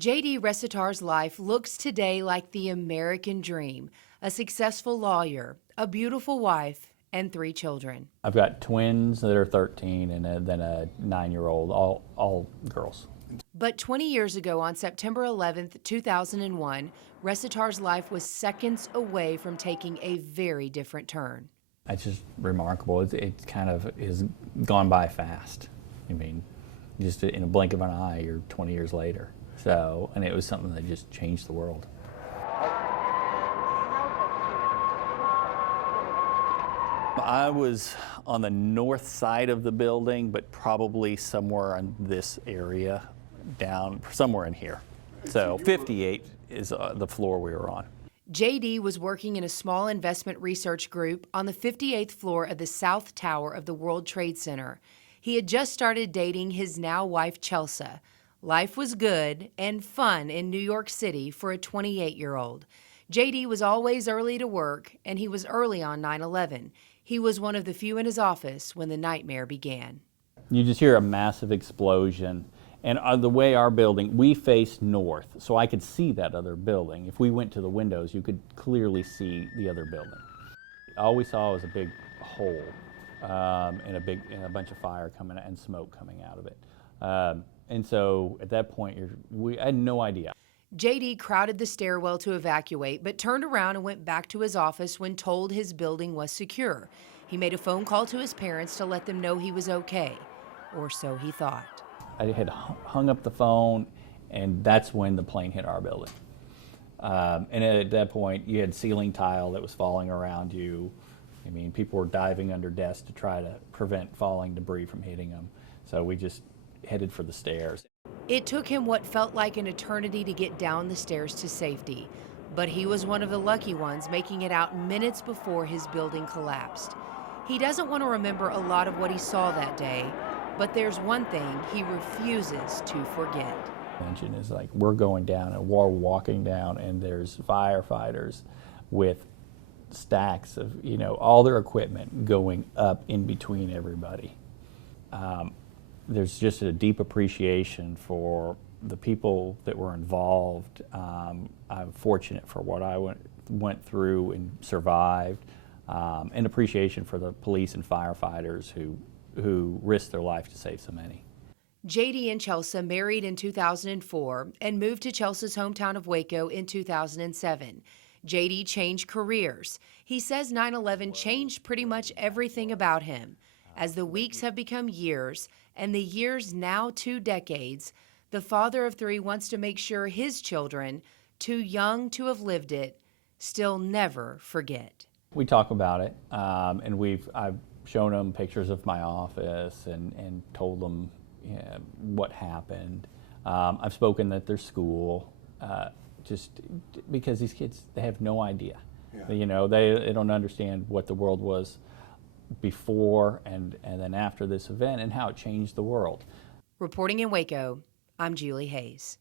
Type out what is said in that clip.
J.D. Recitar's life looks today like the American dream: a successful lawyer, a beautiful wife, and 3 children. I've got twins that are 13 and then a 9-year-old, all girls. But 20 years ago, on September 11th, 2001, Recitar's life was seconds away from taking a very different turn. It's just remarkable. It kind of is gone by fast. I mean, just in a blink of an eye, you're 20 years later. So, and it was something that just changed the world. I was on the north side of the building, but probably somewhere in this area, down somewhere in here. So 58 is the floor we were on. J.D. was working in a small investment research group on the 58th floor of the South Tower of the World Trade Center. He had just started dating his now wife, Chelsea. Life was good and fun in New York City for a 28-year-old. J.D. was always early to work, and he was early on 9/11. He was one of the few in his office when the nightmare began. You just hear a massive explosion, and the way our building, we faced north, so I could see that other building. If we went to the windows, you could clearly see the other building. All we saw was a big hole and a bunch of fire coming and smoke coming out of it. And so at that point, I had no idea. J.D. crowded the stairwell to evacuate, but turned around and went back to his office when told his building was secure. He made a phone call to his parents to let them know he was okay, or so he thought. I had hung up the phone, and that's when the plane hit our building. And at that point, you had ceiling tile that was falling around you. I mean, people were diving under desks to try to prevent falling debris from hitting them. So we just headed for the stairs. It took him what felt like an eternity to get down the stairs to safety, but he was one of the lucky ones, making it out minutes before his building collapsed. He doesn't want to remember a lot of what he saw that day, but there's one thing he refuses to forget. Engine is like, we're going down and we're walking down, and there's firefighters with stacks of, all their equipment going up in between everybody. There's just a deep appreciation for the people that were involved. I'm fortunate for what I went through and survived, and appreciation for the police and firefighters who risked their life to save so many. J.D. and Chelsea married in 2004 and moved to Chelsea's hometown of Waco in 2007. J.D. changed careers. He says 9/11 changed pretty much everything about him. As the weeks have become years, and the years now 2 decades, the father of 3 wants to make sure his children, too young to have lived it, still never forget. We talk about it, and I've shown them pictures of my office and told them what happened. I've spoken at their school, just because these kids, they have no idea. Yeah. They don't understand what the world was before and then after this event and how it changed the world. Reporting in Waco, I'm Julie Hayes.